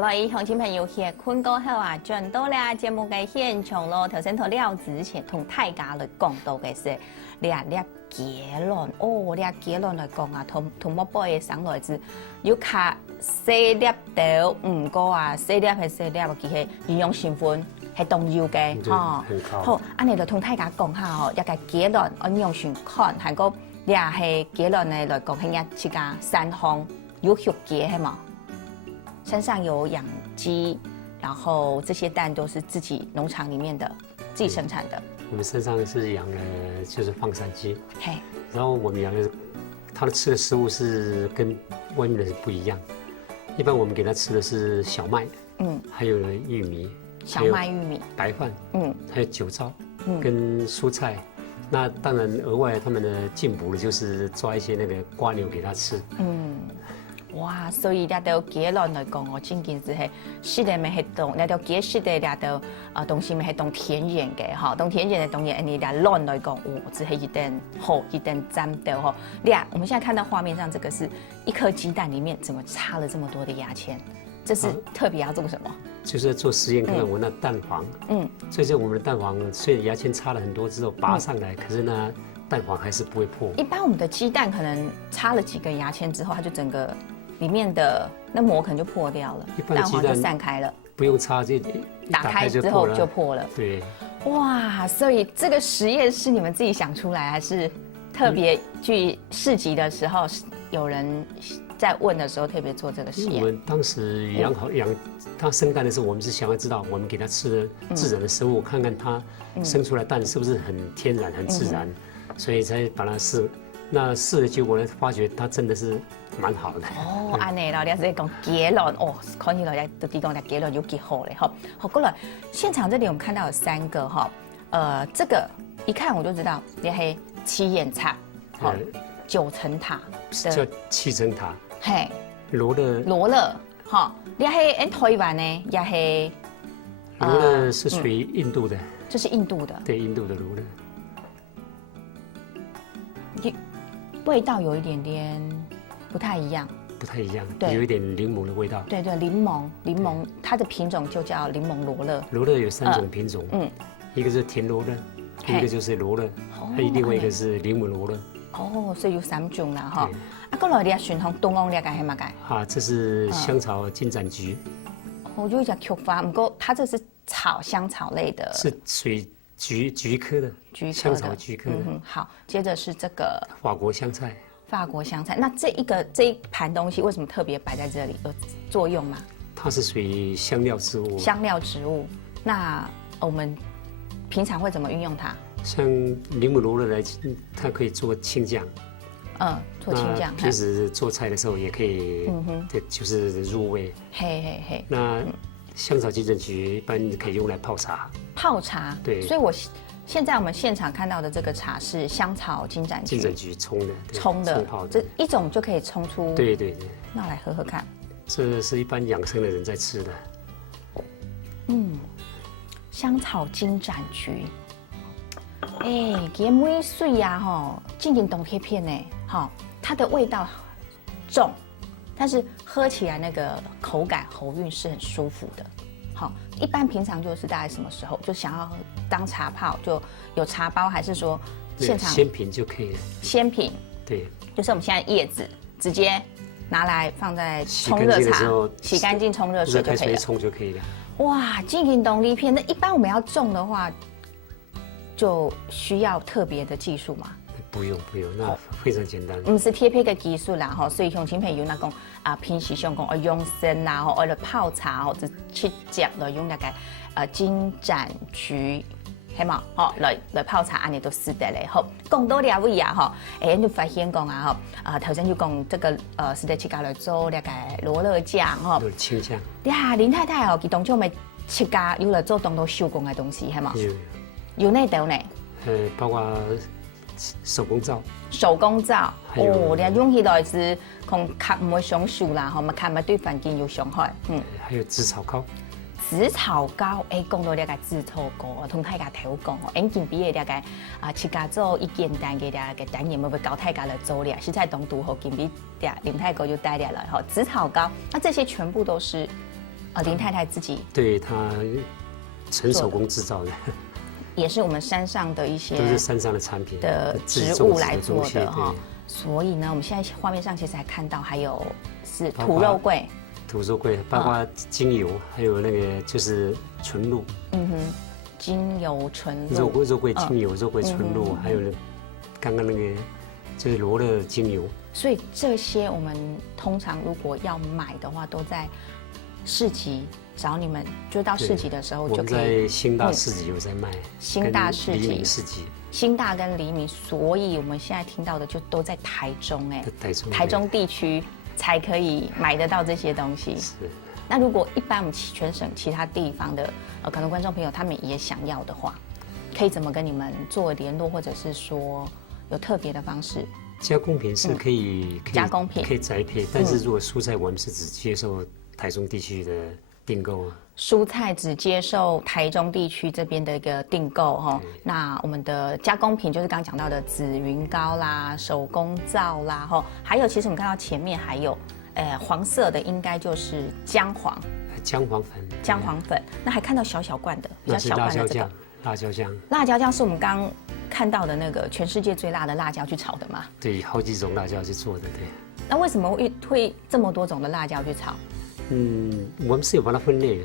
好了，以乡亲朋友歇困过後啊，轉到咧節目嘅現場咯。頭先同廖子前同大家嚟講到嘅是列結論哦，列結論嚟講啊，同我報嘅上來自要卡4粒到5個啊，4粒係4粒，其實營養成分係重要嘅嚇。好，安尼就同大家講下哦，一個結論我用選看，係個列係結論嚟講係一七加3項有血結係嘛？身上有養雞，然後這些蛋都是自己農場裡面的，自己生產的。我們身上是養了就是放山雞，嘿，然後我們養的，它的吃的食物是跟外面的是不一樣。一般我們給它吃的是小麥，還有玉米，小麥、玉米、白飯，還有酒糟，跟蔬菜。那當然額外他們的進補的就是抓一些那個蝸牛給它吃。哇，所以呢條結論嚟講，我真件事係食的咪係當呢條結食的呢條東西咪係當天然嘅嚇，當天然嘅東西，你呢論嚟講，只係一定好一定沾到嗬。我們現在看到畫面上，這個是一顆雞蛋裡面怎麼插了這麼多的牙籤？這是特別要做什麼？就是要做實驗看看我那蛋黃，所以說我們的蛋黃雖然牙籤插了很多之後拔上來，可是呢蛋黃還是不會破。一般我們的雞蛋可能插了幾個牙籤之後，它就整個裡面的那膜可能就破掉了，蛋黃就散開了，不用插就打開之後就破了。對，哇，所以這個實驗是你們自己想出來，還是特別去市集的時候有人在問的時候特別做這個實驗？我們當時養它生蛋的時候，我們是想要知道我們給它吃的自然的食物，看看它生出來蛋是不是很天然、很自然，所以才把它試。那試的結果呢，發覺它真的是蠻好的。哦，安尼啦，你係講結論哦，看起來都啲講嘅結論有幾好嘞，好，好過來，現場這裡我們看到有3個哈，這個一看我就知道，你係七眼茶，好，9層塔，叫7層塔，嘿，羅勒，哈，你係喺台灣呢，也係羅勒是屬於印度的，這是印度的，對，印度的羅勒。味道有一點點不太一樣，對，有一點檸檬的味道。對，檸檬，它的品種就叫檸檬羅勒。羅勒有3種品種，一個是甜羅勒，一個就是羅勒，還有另外一個是檸檬羅勒。哦，所以有3種啦，哈。啊，過來你選項東歐你係係乜嘅？啊，這是香草金盞菊。哦，有一隻菊花，不過它這是香草類的。是屬於菊科的，香草菊科的。好，接着是這個法國香菜。那這一盤東西為什麼特別擺在這裡？有作用嗎？它是屬於香料植物。那我們平常會怎麼運用它？像檸檬羅勒來，它可以做青醬。做青醬。平時做菜的時候也可以，對，就是入味。嘿。那香草金盞菊一般可以用來泡茶。對。所以現在我們現場看到的這個茶是香草金盞菊沖的，泡的，這一種就可以沖出。對。那我來喝喝看。這是一般養生的人在吃的。香草金盞菊，佢每水呀，哈，進行凍貼片呢，哈，它的味道重，但是喝起來那個口感喉韻是很舒服的。好，一般平常就是大概什麼時候就想要當茶泡，就有茶包，還是說現場鮮品就可以了？鮮品，對，就是我們現在葉子直接拿來放在沖熱茶，洗乾淨沖熱水就可以了。沖就可以了。哇，進行凍貼片，那一般我們要種的話，就需要特別的技術嗎？不用，那非常簡單。唔是貼片嘅技術啦，吼，所以鄉親朋友那講平時上講我用生啦，吼，我嚟泡茶，或者去夾來用那個金盞菊，係嘛，吼，來泡茶，安尼都是得咧，吼。講到呢位啊，吼，你發現講啊，吼，頭先就講這個是得去家來做那個羅勒醬，吼，青醬。呀，林太太哦，佢當初咪去家要來做當到手工嘅東西，係嘛？有呢度呢？包括手工皂，哦，你用起來是同卡唔會上手啦，吼，咪卡咪對環境有傷害。還有紫草膏，講到呢個紫草膏，同大家頭講哦，眼見比嘅呢個自家做一簡單嘅呢個單元，咪會教大家來做咧，實在當讀好見比林太哥就帶嚟了，吼，紫草膏，那這些全部都是林太太自己对她纯手工制造的，也是我们山上的一些都是山上的产品的植物来做的哈。所以呢，我们现在画面上其实还看到还有是土肉桂，包括精油，还有那个就是纯露。精油纯露。肉桂精油、肉桂纯露，还有刚刚那个就是罗勒精油。所以这些我们通常如果要买的话，都在市集找你们，就到市集的时候就可以。我们在新大市集有在卖。新大市集。黎明市集。新大跟黎明，所以我们现在听到的就都在台中哎，台中地区才可以买得到这些东西。是。那如果一般我们全省其他地方的可能观众朋友他们也想要的话，可以怎么跟你们做联络，或者是说有特别的方式？加工品是可以加工品可以宅配，但是如果蔬菜我们是只接受台中地区的订购。蔬菜只接受台中地区这边的一个订购哈，那我们的加工品就是刚刚讲到的紫云膏啦、手工皂啦哈，还有其实我们看到前面还有，黄色的应该就是姜黄粉，那还看到小小罐的，比较小罐的这个辣椒酱，辣椒酱是我们刚看到的那个全世界最辣的辣椒去炒的吗？对，好几种辣椒去做的，对。那为什么会这么多种的辣椒去炒？我们是有把它分类的，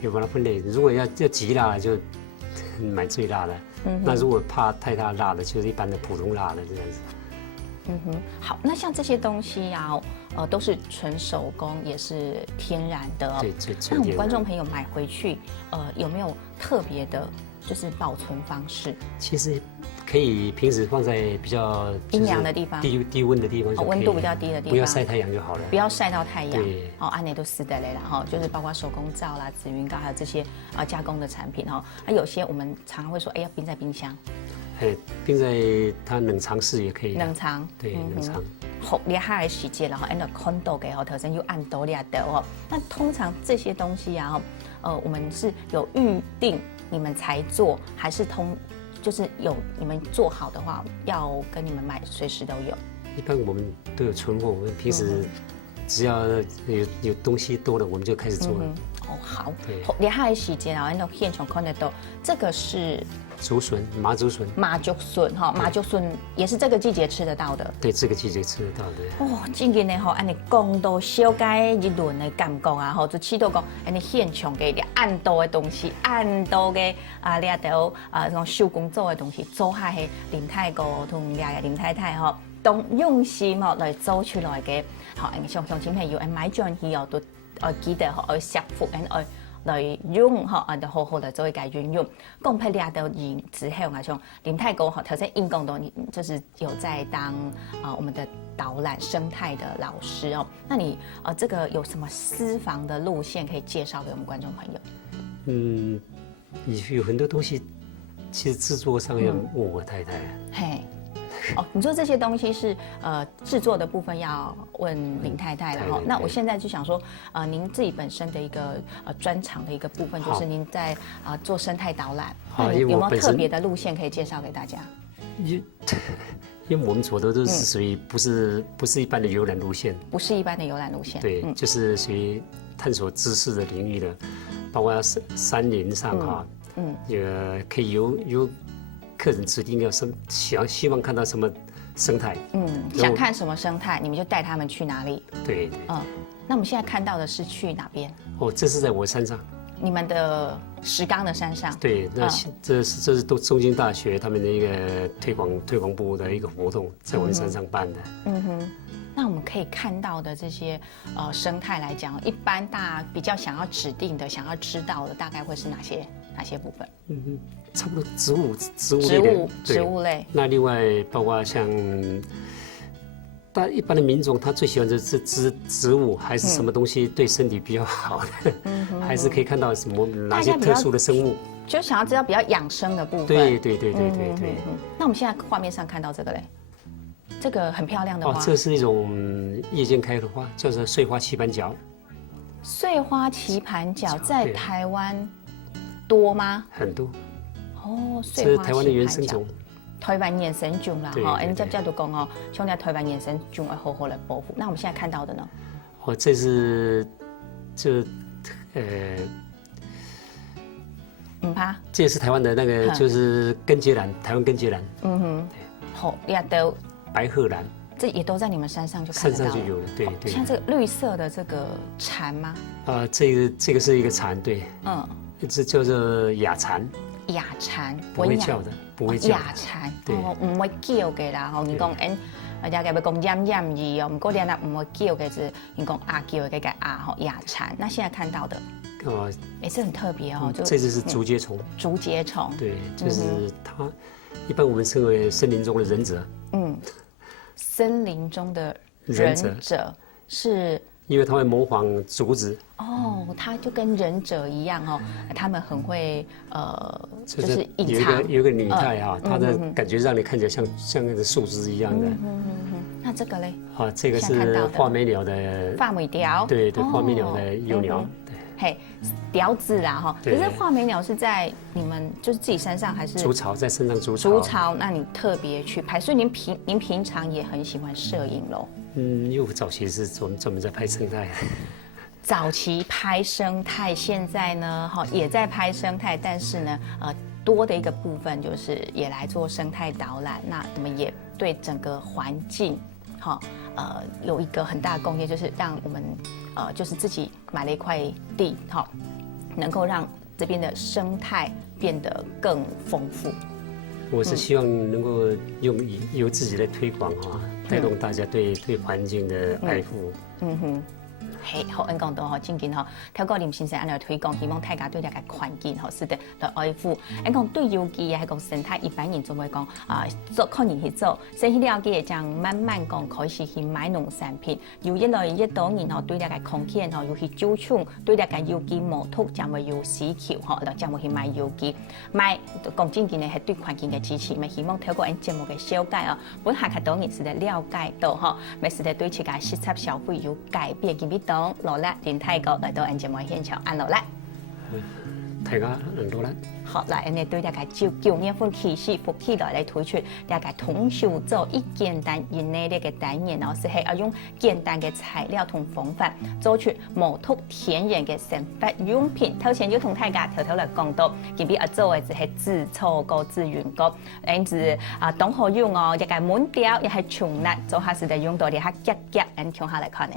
有把它分类。如果要极辣的，就买最辣的。那如果怕太大辣的，就是一般的普通辣的这样子。好，那像这些东西呀，都是纯手工，也是天然的。对，那我们观众朋友买回去，有没有特别的，就是保存方式？其实可以平时放在比较阴凉的地方，低温的地方，温度比较低的地方，不要晒太阳就好了。不要晒到太阳。对，安内都是的嘞啦哈，就是包括手工皂啦、紫云膏，还有这些加工的产品哈。有些我们常常会说，要冰在冰箱。冰在它冷藏室也可以。冷藏。对，冷藏。好厉害的时间，然后按照看到给头先又按多厉害的哦。那通常这些东西啊，我们是有预定你们才做，还是就是有你们做好的话，要跟你们买，随时都有。一般我们都有存货，我们平时只要有东西多了，我们就开始做了。好。对。厉害的时间啊，按照现场看得到，这个是。竹笋，麻竹笋，麻竹笋也是这个季节吃得到的。对，这个季节吃得到的。今年呢，按你讲到小解一轮的感觉啊，就试到讲，按你现场给你按多的东西，按多的你到这种手工做的东西，做下去林太哥同林太太都用心来做出来嘅，像前面有买酱鱼都记得食福来用就好好的做一个运用。讲起来的之后像林太哥头先应讲到你就是有在当我们的导览生态的老师哦。那你这个有什么私房的路线可以介绍给我们观众朋友？有很多东西，其实制作上要问我太太。嘿。你说这些东西是制作的部分要问林太太了哈。那我现在就想说，您自己本身的一个专长的一个部分，就是您在做生态导览，那你有没有特别的路线可以介绍给大家？因为我们走的都是属于不是一般的游览路线，不是一般的游览路线，对，就是属于探索知识的领域的，包括山林上也可以由客人指定要希望看到什么生态，想看什么生态，你们就带他们去哪里。对，那我们现在看到的是去哪边？这是在我山上，你们的石冈的山上。对，那这是中兴大学他们的一个推广部的一个活动，在我们山上办的。那我们可以看到的这些生态来讲，一般大家比较想要指定的、想要知道的，大概会是哪些部分？差不多植物类。那另外包括像一般的民众，他最喜欢的是植物，还是什么东西对身体比较好的？还是可以看到哪些特殊的生物？就想要知道比较养生的部分。对。那我们现在画面上看到这个嘞，这个很漂亮的花。这是一种夜间开的花，叫做穗花棋盘角。穗花棋盘角在台湾多吗？很多。穗花台湾的原生种，台湾原生种啦，人家都讲像台湾原生种会好好来保护。那我们现在看到的呢？这是就唔怕。这也是台湾的那个，就是根节兰，台湾根节兰。嗯哼，好，也都白鹤兰，这也都在你们山上就看得到了。山上就有了，对对。像这个绿色的这个蝉吗？这个是一个蝉，对，这叫做雅蝉。雅蝉，不会叫的，不会叫。雅蝉，唔会叫嘅啦，吼，你讲大家要讲奄奄语哦，不过连那唔会叫嘅是，你讲啊叫嘅个啊吼，雅蝉。那现在看到的，这很特别哦，这只是竹节虫。竹节虫，对，就是它，一般我们称为森林中的忍者。森林中的忍者是。因为它会模仿竹子它就跟忍者一样哦，他们很会就是隐藏。有一个女态哈，她的感觉让你看起来像那个树枝一样的。那这个嘞？这个是画眉鸟的。画眉鸟。对，画眉鸟的幼鸟。嘿，雕子啦哈。可是画眉鸟是在你们就是自己山上还是？筑巢，在山上筑巢。筑巢，那你特别去拍，所以您平常也很喜欢摄影喽？因为我早期是专门在拍生态。早期拍生态，现在呢，也在拍生态，但是呢，多的一个部分就是也来做生态导览。那我们也对整个环境，有一个很大的贡献，就是让我们就是自己买了一块地，能够让这边的生态变得更丰富。我是希望能够由自己来推广带动大家对环境的爱护。嘿，好，俺讲到最近透过林先生安来推广，希望大家对这个环境是的来爱护。俺讲对尤其也系讲生态，一般人就会讲做可能去做，先去了解，将慢慢讲开始去买农产品。由越来越多人对这个空气尤其注重对这个有机毛土将会有需求来将会去买有机。买讲真正的系对环境的支持，咪希望透过俺节目的小解本下较多人是的了解到咪是的对这个实测消费有改变嘅味道。罗拉林泰国来到俺节目现场，按罗拉，大家罗拉。好，来，俺对大家就9月份开始复起来推出大家同手做一简单以内的个单元，然后是要用简单的材料同方法做出无毒天然的生活用品。头前就同大家偷偷来讲到，特别做的就是紫草膏、紫云膏，因此当好用一个门条也系重力，做下是得用到的下夹夹，俺听下来看呢。